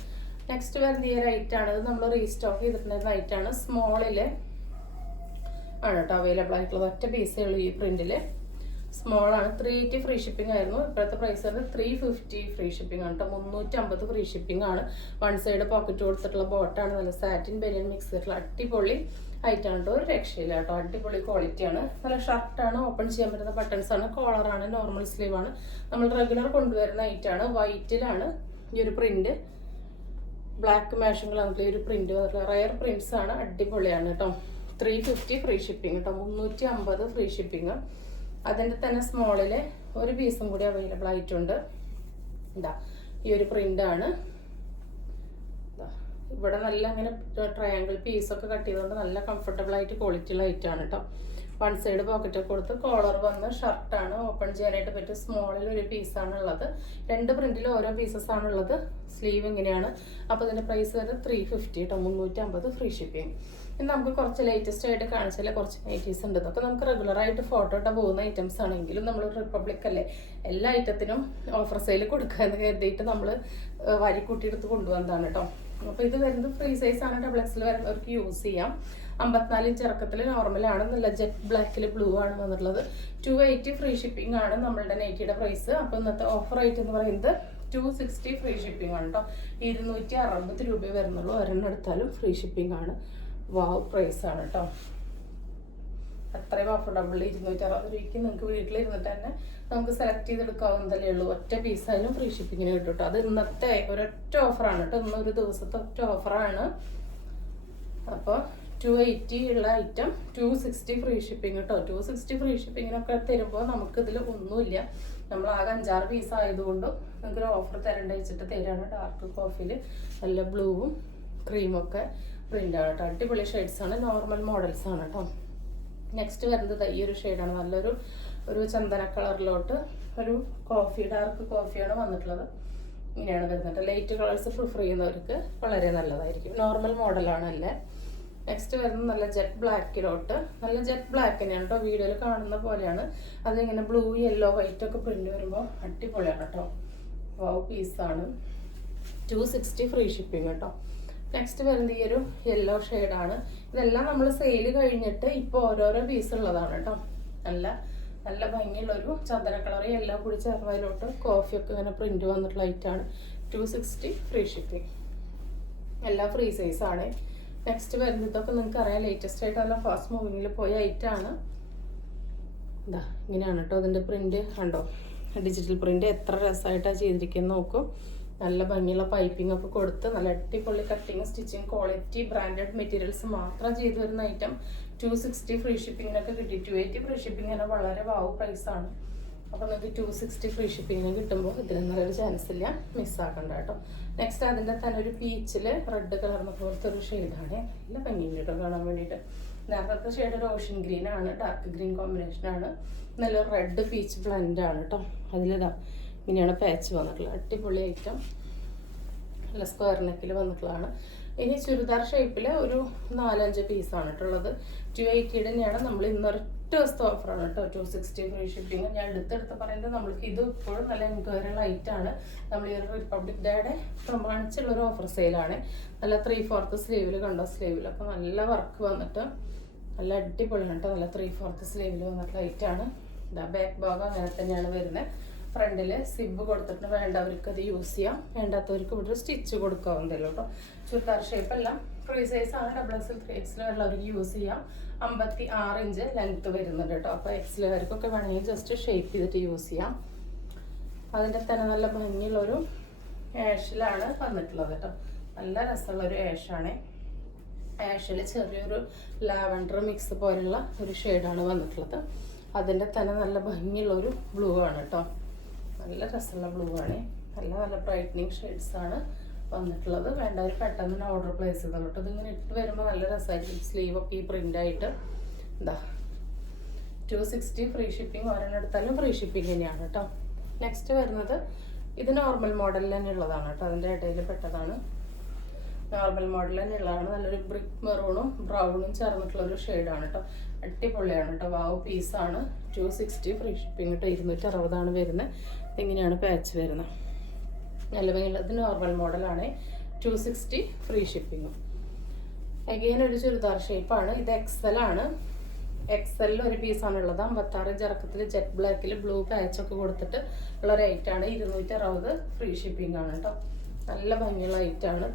നെക്സ്റ്റ് വരുന്ന ഈ ഒരു ഐറ്റാണ്, ഇത് നമ്മൾ റീസ്റ്റോക്ക് ചെയ്തിട്ടുണ്ടായിരുന്ന ഐറ്റാണ്. സ്മോളിൽ ആണ് കേട്ടോ അവൈലബിൾ ആയിട്ടുള്ളത്. ഒറ്റ പീസേ ഉള്ളൂ ഈ പ്രിന്റിൽ. സ്മോളാണ്. 380 ഫ്രീ ഷിപ്പിംഗ് ആയിരുന്നു. ഇപ്പോഴത്തെ പ്രൈസ് വരുന്നത് 350 ഫ്രീ ഷിപ്പിംഗ് ആണ് കേട്ടോ. 350 ഫ്രീ ഷിപ്പിംഗ് ആണ്. വൺ സൈഡ് പോക്കറ്റ് കൊടുത്തിട്ടുള്ള ബോട്ടാണ്. നല്ല സാറ്റിൻ ബനിയൻ മിക്സ് ചെയ്തിട്ടുള്ള അടിപൊളി ഐറ്റാണ് കേട്ടോ. ഒരു രക്ഷയില്ല കേട്ടോ. അടിപൊളി ക്വാളിറ്റിയാണ്. നല്ല ഷർട്ടാണ്. ഓപ്പൺ ചെയ്യാൻ പറ്റുന്ന ബട്ടൺസ് ആണ്. കോളറാണ്. നോർമൽ സ്ലീവ് ആണ്. നമ്മൾ റെഗുലർ കൊണ്ടുവരുന്ന ഐറ്റാണ്. വൈറ്റിലാണ് ഈ ഒരു പ്രിന്റ്. ബ്ലാക്ക് മാഷിങ്ങളാണ് ഈ ഒരു പ്രിന്റ്. റയർ പ്രിന്റ്സ് ആണ്. അടിപൊളിയാണ് കേട്ടോ. 350 ഫ്രീ ഷിപ്പിംഗ് കേട്ടോ. 350 ഫ്രീ ഷിപ്പിംഗ്. അതിൻ്റെ തന്നെ സ്മോളിൽ ഒരു പീസും കൂടി അവൈലബിൾ ആയിട്ടുണ്ട്. ഇതാ ഈ ഒരു പ്രിന്റാണ്. ഇവിടെ നല്ല അങ്ങനെ ട്രയാങ്കിൾ പീസൊക്കെ കട്ട് ചെയ്തുകൊണ്ട് നല്ല കംഫർട്ടബിൾ ആയിട്ട് ക്വാളിറ്റിയുള്ള ഐറ്റാണ് കേട്ടോ. വൺ സൈഡ് പോക്കറ്റൊക്കെ കൊടുത്ത് കോളർ വന്ന് ഷർട്ടാണ്. ഓപ്പൺ ചെയ്യാനായിട്ട് പറ്റും. സ്മോളിൽ ഒരു പീസാണ് ഉള്ളത്. രണ്ട് പ്രിന്റിൽ ഓരോ പീസസ് ആണുള്ളത്. സ്ലീവ് ഇങ്ങനെയാണ്. അപ്പോൾ ഇതിൻ്റെ പ്രൈസ് വരുന്നത് 350 കേട്ടോ. 350 ഫ്രീ ഷിപ്പിംഗ്. ഇനി നമുക്ക് കുറച്ച് ലേറ്റസ്റ്റ് ആയിട്ട് കാണിച്ചാൽ കുറച്ച് നൈറ്റീസ് ഉണ്ട്. ഇതൊക്കെ നമുക്ക് റെഗുലറായിട്ട് ഫോട്ടോ ഇട്ട് പോകുന്ന ഐറ്റംസ് ആണെങ്കിലും നമ്മൾ റിപ്പബ്ലിക് അല്ലേ, എല്ലാ ഐറ്റത്തിനും ഓഫർ സെയിൽ കൊടുക്കുക എന്ന് കരുതിയിട്ട് നമ്മൾ വരി കൂട്ടിയെടുത്ത് കൊണ്ടുവന്നതാണ് കേട്ടോ. അപ്പോൾ ഇത് വരുന്നത് ഫ്രീ സൈസ് ആണ്. XXL വരുന്നവർക്ക് യൂസ് ചെയ്യാം. 54 ഇഞ്ച് ഇറക്കത്തിൽ നോർമലാണ്. നല്ല ജെറ്റ് ബ്ലാക്കിൽ ബ്ലൂ ആണ് വന്നിട്ടുള്ളത്. 280 ഫ്രീ ഷിപ്പിംഗ് ആണ് നമ്മളുടെ നൈറ്റിയുടെ പ്രൈസ്. അപ്പോൾ ഇന്നത്തെ ഓഫർ റേറ്റ് എന്ന് പറയുന്നത് 260 ഫ്രീ ഷിപ്പിംഗ് ആണ് കേട്ടോ. 260 രൂപ വരുന്നുള്ളൂ. ഒരെണ്ണം എടുത്താലും ഫ്രീ ഷിപ്പിംഗ് ആണ്. വാവ് പ്രൈസ് ആണ് കേട്ടോ. അത്രയും അഫോർഡബിൾ. 260 രൂപയ്ക്ക് നിങ്ങൾക്ക് വീട്ടിലിരുന്നിട്ട് തന്നെ നമുക്ക് സെലക്ട് ചെയ്തെടുക്കാവുന്നതല്ലേ ഉള്ളൂ. ഒറ്റ പീസായാലും ഫ്രീ ഷിപ്പിങ്ങിന് കിട്ടും കേട്ടോ. അത് ഇന്നത്തെ ഒരൊറ്റ ഓഫറാണ് കേട്ടോ. ഇന്നൊരു ദിവസത്തെ ഒറ്റ ഓഫറാണ്. അപ്പോൾ 280 ഉള്ള ഐറ്റം 260 ഫ്രീ ഷിപ്പിംഗ് കേട്ടോ. 260 ഫ്രീ ഷിപ്പിങ്ങിനൊക്കെ തരുമ്പോൾ നമുക്കിതിൽ ഒന്നുമില്ല. നമ്മൾ ആകെ 5-6 പീസ് ആയതുകൊണ്ടും നമുക്കൊരു ഓഫർ തരേണ്ട വെച്ചിട്ട് തരാണ്. ഡാർക്ക് കോഫിയിൽ നല്ല ബ്ലൂവും ക്രീമൊക്കെ പ്രിൻ്റാണ് കേട്ടോ. അടിപൊളി ഷെയ്ഡ്സാണ്. നോർമൽ മോഡൽസ് ആണ് കേട്ടോ. നെക്സ്റ്റ് വരുന്നത് ഈ ഒരു ഷെയ്ഡാണ്. നല്ലൊരു ചന്ദന കളറിലോട്ട് ഒരു കോഫി, ഡാർക്ക് കോഫിയാണ് വന്നിട്ടുള്ളത്. ഇങ്ങനെയാണ് വരുന്നത്. ലൈറ്റ് കളേഴ്സ് പ്രിഫർ ചെയ്യുന്നവർക്ക് വളരെ നല്ലതായിരിക്കും. നോർമൽ മോഡലാണ് അല്ലേ. നെക്സ്റ്റ് വരുന്നത് നല്ല ജെറ്റ് ബ്ലാക്കിലോട്ട്. നല്ല ജെറ്റ് ബ്ലാക്ക് തന്നെയാണ് കേട്ടോ. വീഡിയോയിൽ കാണുന്ന പോലെയാണ്. അതിങ്ങനെ ബ്ലൂ, യെല്ലോ, വൈറ്റ് ഒക്കെ പ്രിന്റ് വരുമ്പോൾ അടിപൊളിയാണ് കേട്ടോ. വാവ് പീസാണ്. 260 ഫ്രീ ഷിപ്പിംഗ് കേട്ടോ. നെക്സ്റ്റ് വരുന്നത് ഈ ഒരു യെല്ലോ ഷെയ്ഡാണ്. ഇതെല്ലാം നമ്മൾ സെയിൽ കഴിഞ്ഞിട്ട് ഇപ്പോൾ ഓരോരോ പീസ് ഉള്ളതാണ് കേട്ടോ. നല്ല നല്ല ഭംഗിയുള്ളൊരു ചന്ദന കളർ യെല്ലോ കൂടി ചേർന്നതിലോട്ട് കോഫിയൊക്കെ ഇങ്ങനെ പ്രിന്റ് വന്നിട്ടുള്ള ഐറ്റാണ്. 260 ഫ്രീ ഷിപ്പിംഗ്. എല്ലാം ഫ്രീ സൈസാണ്. നെക്സ്റ്റ് വരുന്നത് ഇതൊക്കെ നിങ്ങൾക്ക് അറിയാം, ലേറ്റസ്റ്റ് ആയിട്ട് നല്ല ഫാസ്റ്റ് മൂവിങ്ങിൽ പോയ ഐറ്റാണ്. ഇതാ ഇങ്ങനെയാണ് കേട്ടോ. അതിൻ്റെ പ്രിന്റ് കണ്ടോ. ഡിജിറ്റൽ പ്രിന്റ് എത്ര രസമായിട്ടാണ് ചെയ്തിരിക്കുന്നത് നോക്കും. നല്ല ഭംഗിയുള്ള പൈപ്പിംഗ് ഒക്കെ കൊടുത്ത് നല്ല അടിപൊളി cutting, stitching quality, branded materials മാത്രം ചെയ്തു വരുന്ന ഐറ്റം 260 ഫ്രീ ഷിപ്പിങ്ങിനൊക്കെ കിട്ടി. 280 ഫ്രീ ഷിപ്പിങ്ങിന് വളരെ വാവ് പ്രൈസാണ്. അപ്പോൾ നിങ്ങൾക്ക് 260 ഫ്രീ ഷിപ്പിങ്ങിന് കിട്ടുമ്പോൾ ഇതിന് നല്ലൊരു ചാൻസ് ഇല്ല, മിസ്സാക്കണ്ട കേട്ടോ. നെക്സ്റ്റ് അതിൻ്റെ തന്നെ ഒരു പീച്ചിൽ റെഡ് കളർന്ന പോലത്തെ ഒരു ഷെയ്ഡാണ്. നല്ല ഭംഗിയുണ്ട് കേട്ടോ കാണാൻ വേണ്ടിയിട്ട്. നേരത്തെ ഷെയ്ഡ് ഒരു ഓഷ്യൻ ഗ്രീൻ ആണ്. ഡാർക്ക് ഗ്രീൻ കോമ്പിനേഷനാണ്. നല്ല റെഡ് പീച്ച് ബ്ലെൻഡ് ആണ് കേട്ടോ. അതിലിതാ ഇങ്ങനെയാണ് പാച്ച് വന്നിട്ടുള്ളത്. അടിപൊളി ഐറ്റം. നല്ല സ്ക്വയർ നെക്കിൽ വന്നിട്ടുള്ളതാണ്. ഇനി ചുരിദാർ ഷേപ്പിൽ ഒരു 4-5 പീസാണ് കേട്ടുള്ളത്. 280 തന്നെയാണ്. നമ്മൾ ഇന്നൊരൊറ്റ ദിവസത്തെ ഓഫറാണ് കേട്ടോ. 260 ഫ്രീ ഷിപ്പിംഗ്. ഞാൻ എടുത്തെടുത്ത് പറയുന്നത് നമ്മൾക്ക് ഇത് ഇപ്പോഴും നല്ല എൻക്വയറി ഐറ്റാണ്. നമ്മൾ ഈ ഒരു റിപ്പബ്ലിക് ഡേയുടെ പ്രമാണിച്ചുള്ളൊരു ഓഫർ സെയിലാണ്. നല്ല 3/4 സ്ലീവിൽ കണ്ടോ. സ്ലീവിൽ അപ്പോൾ നല്ല വർക്ക് വന്നിട്ട് നല്ല അടിപൊളിയാണ് കേട്ടോ. നല്ല 3/4 സ്ലീവിൽ വന്നിട്ടുള്ള ഐറ്റാണ്. ഇതാ ബാക്ക് ഭാഗം അങ്ങനെ തന്നെയാണ് വരുന്നത്. ഫ്രണ്ടിൽ സിബ് കൊടുത്തിട്ട് വേണ്ടവർക്ക് അത് യൂസ് ചെയ്യാം. വേണ്ടാത്തവർക്ക് ഇവിടെ സ്റ്റിച്ച് കൊടുക്കാവുന്നതല്ലോ കേട്ടോ. ചുരിദാർ ഷേപ്പ് എല്ലാം ഫ്രീ സൈസാണ്. XXL 3XL ഉള്ളവർക്ക് യൂസ് ചെയ്യാം. 56 ഇഞ്ച് ലെങ്ത്ത് വരുന്നുണ്ട് കേട്ടോ. അപ്പോൾ XLകാർക്കൊക്കെ വേണമെങ്കിൽ ജസ്റ്റ് ഷേപ്പ് ചെയ്തിട്ട് യൂസ് ചെയ്യാം. അതിൻ്റെ തന്നെ നല്ല ഭംഗിയുള്ളൊരു ആഷിലാണ് വന്നിട്ടുള്ളത് കേട്ടോ. നല്ല രസമുള്ളൊരു ആഷാണ്. ആഷിൽ ചെറിയൊരു ലാവൻഡർ മിക്സ് പോലുള്ള ഒരു ഷെയ്ഡാണ് വന്നിട്ടുള്ളത്. അതിൻ്റെ തന്നെ നല്ല ഭംഗിയുള്ളൊരു ബ്ലൂ ആണ് കേട്ടോ. നല്ല രസമുള്ള ബ്ലൂ ആണ്. നല്ല നല്ല ബ്രൈറ്റനിങ് ഷെയ്ഡ്സാണ് വന്നിട്ടുള്ളത്. വേണ്ടവർ പെട്ടെന്ന് ഓർഡർ പ്ലേസ് ചെയ്തോളൂ കേട്ടോ. ഇതിങ്ങനെ ഇട്ട് വരുമ്പോൾ നല്ല രസമായിരിക്കും. സ്ലീവൊക്കെ ഈ പ്രിൻ്റായിട്ട് എന്താ 260 ഫ്രീ ഷിപ്പിംഗ്. ഒരെണ്ണം എടുത്താലും ഫ്രീ ഷിപ്പിംഗ് തന്നെയാണ് കേട്ടോ. നെക്സ്റ്റ് വരുന്നത് ഇത് നോർമൽ മോഡലിൽ തന്നെ ഉള്ളതാണ് കേട്ടോ. അതിൻ്റെ ഇടയിൽ പെട്ടതാണ്. നോർമൽ മോഡൽ തന്നെയുള്ളതാണ്. നല്ലൊരു ബ്രിക്ക് മെറൂണും ബ്രൗണും ചേർന്നിട്ടുള്ള ഒരു ഷെയ്ഡാണ് കേട്ടോ. അടിപൊളിയാണ് കേട്ടോ. വാവ് പീസാണ്. 260 ഫ്രീ ഷിപ്പിംഗ് കേട്ടോ. 260 വരുന്നത്. ഇങ്ങനെയാണ് പാച്ച് വരുന്നത്. നല്ല ഭംഗിയുള്ളത് നോർമൽ മോഡലാണ്. 260 ഫ്രീ ഷിപ്പിങ്ങും. അഗെയിൻ ഒരു ചുരിദാർ ഷേപ്പാണ്. ഇത് എക്സൽ ആണ്. എക്സലിൽ ഒരു പീസാണുള്ളത്. 56 ഇറക്കത്തിൽ ജെറ്റ് ബ്ലാക്കിൽ ബ്ലൂ പാച്ചൊക്കെ കൊടുത്തിട്ട് ഉള്ള ഒരു ഐറ്റാണ്. 260 ഫ്രീ ഷിപ്പിംഗ് ആണ് കേട്ടോ. നല്ല ഭംഗിയുള്ള ഐറ്റാണ്.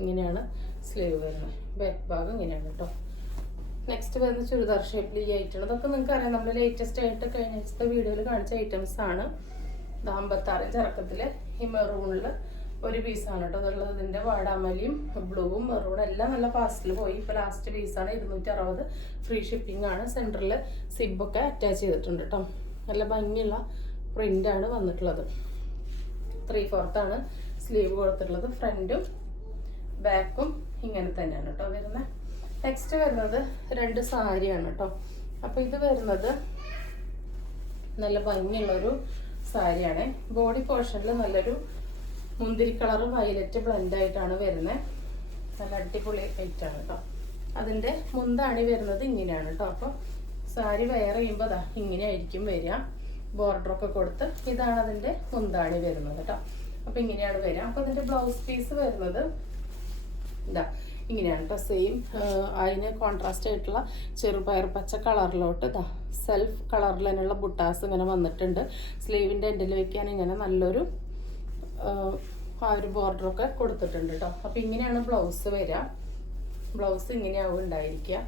ഇങ്ങനെയാണ് സ്ലീവ് വരുന്നത്. ബാക്ക് ഭാഗം ഇങ്ങനെയാണ് കേട്ടോ. നെക്സ്റ്റ് വരുന്ന ചുരിദാർ ഷേപ്പിൽ ഈ ഐറ്റാണ്. ഇതൊക്കെ നിങ്ങൾക്ക് അറിയാം, നമ്മൾ ലേറ്റസ്റ്റ് ആയിട്ട് കഴിഞ്ഞ ദിവസത്തെ വീഡിയോയിൽ കാണിച്ച ഐറ്റംസ് ആണ്. 56 ഇറക്കത്തിൽ ഈ മെറൂണിൽ ഒരു പീസാണ് കേട്ടോ അതുള്ളത്. ഇതിൻ്റെ വാടാമലിയും ബ്ലൂവും മെറൂണും എല്ലാം നല്ല ഫാസ്റ്റിൽ പോയി. ഇപ്പോൾ ലാസ്റ്റ് പീസാണ്. 260 ഫ്രീ ഷിപ്പിംഗ് ആണ്. സെൻറ്ററിൽ സിബൊക്കെ അറ്റാച്ച് ചെയ്തിട്ടുണ്ട് കേട്ടോ. നല്ല ഭംഗിയുള്ള പ്രിൻ്റാണ് വന്നിട്ടുള്ളത്. 3/4 ആണ് സ്ലീവ് കൊടുത്തിട്ടുള്ളത്. ഫ്രണ്ടും ബാക്കും ഇങ്ങനെ തന്നെയാണ് കേട്ടോ വരുന്നത്. നെക്സ്റ്റ് വരുന്നത് 2 സാരിയാണ് കേട്ടോ. അപ്പോൾ ഇത് വരുന്നത് നല്ല ഭംഗിയുള്ളൊരു സാരിയാണ്. ബോഡി പോർഷനിൽ നല്ലൊരു മുന്തിരി കളർ വയലറ്റ് ബ്ലെൻഡ് ആയിട്ടാണ് വരുന്നത്. നല്ല അടിപൊളി ഐറ്റാണ് കേട്ടോ. അതിൻ്റെ മുന്താണി വരുന്നത് ഇങ്ങനെയാണ് കേട്ടോ. അപ്പോൾ സാരി വെയർ ചെയ്യുമ്പോൾ അതാ ഇങ്ങനെ ആയിരിക്കും വരിക. ബോർഡറൊക്കെ കൊടുത്ത് ഇതാണ് അതിൻ്റെ മുന്താണി വരുന്നത് കേട്ടോ. അപ്പോൾ ഇങ്ങനെയാണ് വരിക. അപ്പോൾ അതിൻ്റെ ബ്ലൗസ് പീസ് വരുന്നത് ഇതാ ഇങ്ങനെയാണ് കേട്ടോ. സെയിം അതിന് കോൺട്രാസ്റ്റ് ആയിട്ടുള്ള ചെറുപയർ പച്ച കളറിലോട്ട് ഇതാ സെൽഫ് കളറിൽ തന്നെയുള്ള ബുട്ടാസ് ഇങ്ങനെ വന്നിട്ടുണ്ട്. സ്ലീവിൻ്റെ എൻഡിൽ വെക്കാൻ ഇങ്ങനെ നല്ലൊരു ആ ഒരു ബോർഡറൊക്കെ കൊടുത്തിട്ടുണ്ട് കേട്ടോ. അപ്പോൾ ഇങ്ങനെയാണ് ബ്ലൗസ് വരിക. ബ്ലൗസ് ഇങ്ങനെയാവും ഉണ്ടായിരിക്കുക.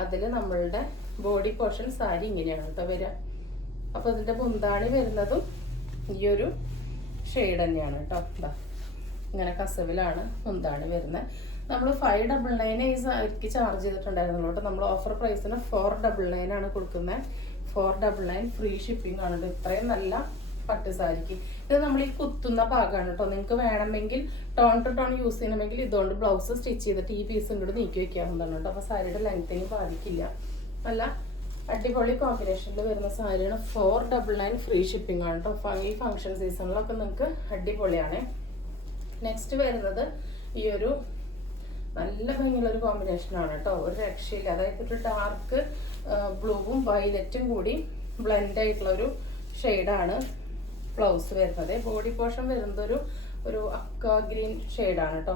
അതിൽ നമ്മളുടെ ബോഡി പോർഷൻ സാരി ഇങ്ങനെയാണ് കേട്ടോ വരിക. അപ്പോൾ അതിൻ്റെ മുന്താണി വരുന്നതും ഈ ഒരു ഷെയ്ഡ് തന്നെയാണ് കേട്ടോ. ഇതാ ഇങ്ങനെ കസവിലാണ് മുന്താണി വരുന്നത്. നമ്മൾ 599 ഈ സാരിക്ക് ചാർജ് ചെയ്തിട്ടുണ്ടായിരുന്നുള്ളൂ കേട്ടോ. നമ്മൾ ഓഫർ പ്രൈസിന് 499 ആണ് കൊടുക്കുന്നത്. 499 ഫ്രീ ഷിപ്പിംഗ് ആണ്. ഇത്രയും നല്ല പട്ട് സാരിക്ക് ഇത് നമ്മൾ ഈ കുത്തുന്ന ഭാഗമാണ് കേട്ടോ. നിങ്ങൾക്ക് വേണമെങ്കിൽ ടോൺ ടു ടോൺ യൂസ് ചെയ്യണമെങ്കിൽ ഇതുകൊണ്ട് ബ്ലൗസ് സ്റ്റിച്ച് ചെയ്തിട്ട് ഈ പീസ് ഇങ്ങോട്ട് നീക്കി വെക്കാവുന്നതാണ് കേട്ടോ. അപ്പോൾ സാരിയുടെ ലെങ്ത്തിനും ബാധിക്കില്ല. നല്ല അടിപൊളി കോമ്പിനേഷനിൽ വരുന്ന സാരിയാണ്. 499 ഫ്രീ ഷിപ്പിംഗ് ആണ് കേട്ടോ. ഈ ഫംഗ്ഷൻ സീസണിലൊക്കെ നിങ്ങൾക്ക് അടിപൊളിയാണ്. നെക്സ്റ്റ് വരുന്നത് ഈ ഒരു നല്ല ഭംഗിയുള്ള ഒരു കോമ്പിനേഷനാണ് കേട്ടോ. ഒരു രക്ഷയില്ല. അതായത് ഒരു ഡാർക്ക് ബ്ലൂവും വയലറ്റും കൂടി ബ്ലെൻഡ് ആയിട്ടുള്ള ഒരു ഷെയ്ഡാണ് ബ്ലൗസ് വരുന്നത്. ബോഡി പോർഷൻ വരുന്നത് ഒരു അക്വ ഗ്രീൻ ഷെയ്ഡാണ് കേട്ടോ.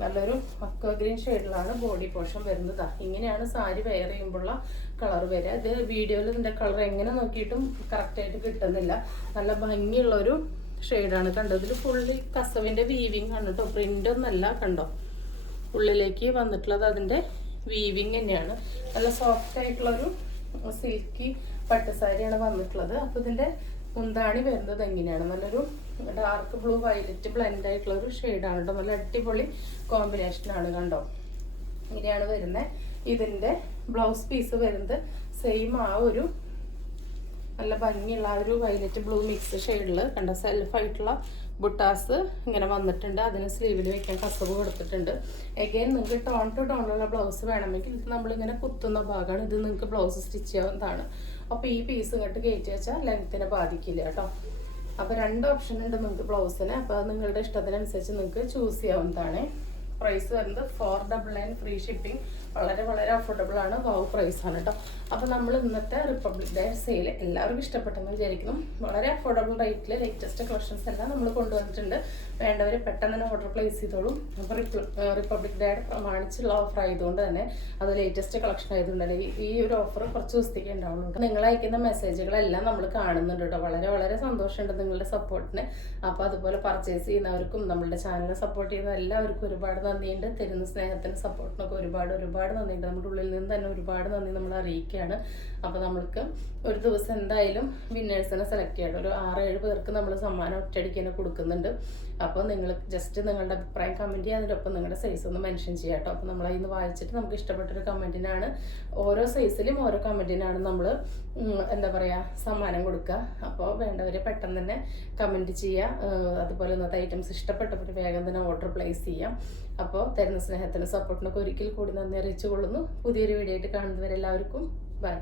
നല്ലൊരു അക്വ ഗ്രീൻ ഷെയ്ഡിലാണ് ബോഡി പോർഷൻ വരുന്നത്. ഇങ്ങനെയാണ് സാരി വെയർ ചെയ്യുമ്പോഴുള്ള കളർ വരിക. ഇത് വീഡിയോയിൽ ഇതിൻ്റെ കളർ എങ്ങനെ നോക്കിയിട്ടും കറക്റ്റായിട്ട് കിട്ടുന്നില്ല. നല്ല ഭംഗിയുള്ളൊരു ഷെയ്ഡാണ് കണ്ടോ. ഇതിൽ ഫുള്ളി കസവിൻ്റെ വീവിങ് ആണ് കേട്ടോ. പ്രിൻ്റ് ഒന്നല്ല കണ്ടോ. ഉള്ളിലേക്ക് വന്നിട്ടുള്ളത് അതിൻ്റെ വീവിങ് തന്നെയാണ്. നല്ല സോഫ്റ്റ് ആയിട്ടുള്ളൊരു സിൽക്കി പട്ടുസാരിയാണ് വന്നിട്ടുള്ളത്. അപ്പോൾ ഇതിൻ്റെ മുന്താണി വരുന്നത് എങ്ങനെയാണ് നല്ലൊരു ഡാർക്ക് ബ്ലൂ വയലറ്റ് ബ്ലെൻഡ് ആയിട്ടുള്ള ഒരു ഷെയ്ഡാണ് കേട്ടോ. നല്ല അടിപൊളി കോമ്പിനേഷനാണ് കണ്ടോ. ഇങ്ങനെയാണ് വരുന്നത്. ഇതിൻ്റെ ബ്ലൗസ് പീസ് വരുന്നത് സെയിം ആ ഒരു നല്ല ഭംഗിയുള്ള ആ ഒരു വയലറ്റ് ബ്ലൂ മിക്സ് ഷെയ്ഡിൽ കണ്ട സെൽഫായിട്ടുള്ള ബുട്ടാസ് ഇങ്ങനെ വന്നിട്ടുണ്ട്. അതിന് സ്ലീവിൽ വെക്കാൻ കസവ് കൊടുത്തിട്ടുണ്ട്. എഗെയിൻ നിങ്ങൾക്ക് ടോൺ ടു ടോണുള്ള ബ്ലൗസ് വേണമെങ്കിൽ ഇത് നമ്മളിങ്ങനെ കുത്തുന്ന ഭാഗമാണ്. ഇത് നിങ്ങൾക്ക് ബ്ലൗസ് സ്റ്റിച്ച് ചെയ്യാവുന്നതാണ്. അപ്പോൾ ഈ പീസ് ഇങ്ങോട്ട് കയറ്റി വെച്ചാൽ ലെങ്ത്തിനെ ബാധിക്കില്ല കേട്ടോ. അപ്പോൾ 2 ഓപ്ഷൻ ഉണ്ട് നിങ്ങൾക്ക് ബ്ലൗസിന്. അപ്പോൾ നിങ്ങളുടെ ഇഷ്ടത്തിനനുസരിച്ച് നിങ്ങൾക്ക് ചൂസ് ചെയ്യാവുന്നതാണ്. പ്രൈസ് വരുന്നത് 499 ഫ്രീ ഷിപ്പിംഗ്. വളരെ വളരെ അഫോർഡബിൾ ആണ്. വാവ് പ്രൈസ് ആണ് കേട്ടോ. അപ്പോൾ നമ്മൾ ഇന്നത്തെ റിപ്പബ്ലിക് ഡേ സെയിൽ എല്ലാവർക്കും ഇഷ്ടപ്പെട്ടെന്ന് വിചാരിക്കുന്നു. വളരെ അഫോർഡബിൾ റേറ്റിൽ ലേറ്റസ്റ്റ് കളക്ഷൻസ് എല്ലാം നമ്മൾ കൊണ്ടുവന്നിട്ടുണ്ട്. വേണ്ടവർ പെട്ടെന്ന് തന്നെ ഓർഡർ പ്ലേസ് ചെയ്തോളും. അപ്പോൾ റിപ്പബ്ലിക് ഡേ പ്രമാണിച്ചുള്ള ഓഫർ ആയതുകൊണ്ട് തന്നെ അത് ലേറ്റസ്റ്റ് കളക്ഷൻ ആയതുകൊണ്ട് തന്നെ ഈ ഒരു ഓഫർ കുറച്ച് ദിവസത്തേക്ക് ഉണ്ടാവുള്ളൂ. നിങ്ങൾ അയക്കുന്ന മെസ്സേജുകളെല്ലാം നമ്മൾ കാണുന്നുണ്ട് കേട്ടോ. വളരെ വളരെ സന്തോഷമുണ്ട് നിങ്ങളുടെ സപ്പോർട്ടിന്. അപ്പോൾ അതുപോലെ പർച്ചേസ് ചെയ്യുന്നവർക്കും നമ്മളുടെ ചാനലിനെ സപ്പോർട്ട് ചെയ്യുന്ന എല്ലാവർക്കും ഒരുപാട് നന്ദിയുണ്ട്. തരുന്ന സ്നേഹത്തിന് സപ്പോർട്ടിനൊക്കെ ഒരുപാട് നന്ദിയുണ്ട്. നമ്മുടെ ഉള്ളിൽ നിന്ന് തന്നെ ഒരുപാട് നന്ദി നമ്മൾ അറിയിക്കുകയാണ്. അപ്പോൾ നമ്മൾക്ക് ഒരു ദിവസം എന്തായാലും വിന്നേഴ്സിനെ സെലക്ട് ചെയ്യണം. ഒരു 6-7 പേർക്ക് നമ്മൾ സമ്മാനം ഒറ്റയടിക്ക് തന്നെ കൊടുക്കുന്നുണ്ട്. അപ്പോൾ നിങ്ങൾ ജസ്റ്റ് നിങ്ങളുടെ അഭിപ്രായം കമൻറ്റ് ചെയ്യുക. അതിനൊപ്പം നിങ്ങളുടെ സൈസ് ഒന്ന് മെൻഷൻ ചെയ്യാം കേട്ടോ. അപ്പോൾ നമ്മൾ അതിന് വായിച്ചിട്ട് നമുക്ക് ഇഷ്ടപ്പെട്ടൊരു കമൻറ്റിനാണ് ഓരോ സൈസിലും ഓരോ കമൻറ്റിനാണ് നമ്മൾ എന്താ പറയുക സമ്മാനം കൊടുക്കുക. അപ്പോൾ വേണ്ടവർ പെട്ടെന്ന് തന്നെ കമൻറ്റ് ചെയ്യുക. അതുപോലെ ഇന്നത്തെ ഐറ്റംസ് ഇഷ്ടപ്പെട്ടപ്പോൾ വേഗം തന്നെ ഓർഡർ പ്ലേസ് ചെയ്യാം. അപ്പോൾ തരുന്ന സ്നേഹത്തിന് സപ്പോർട്ടിനൊക്കെ ഒരിക്കൽ കൂടി നന്ദി അറിയിച്ചു കൊള്ളുന്നു. പുതിയൊരു വീഡിയോ ആയിട്ട് കാണുന്നവരെല്ലാവർക്കും ബൈ.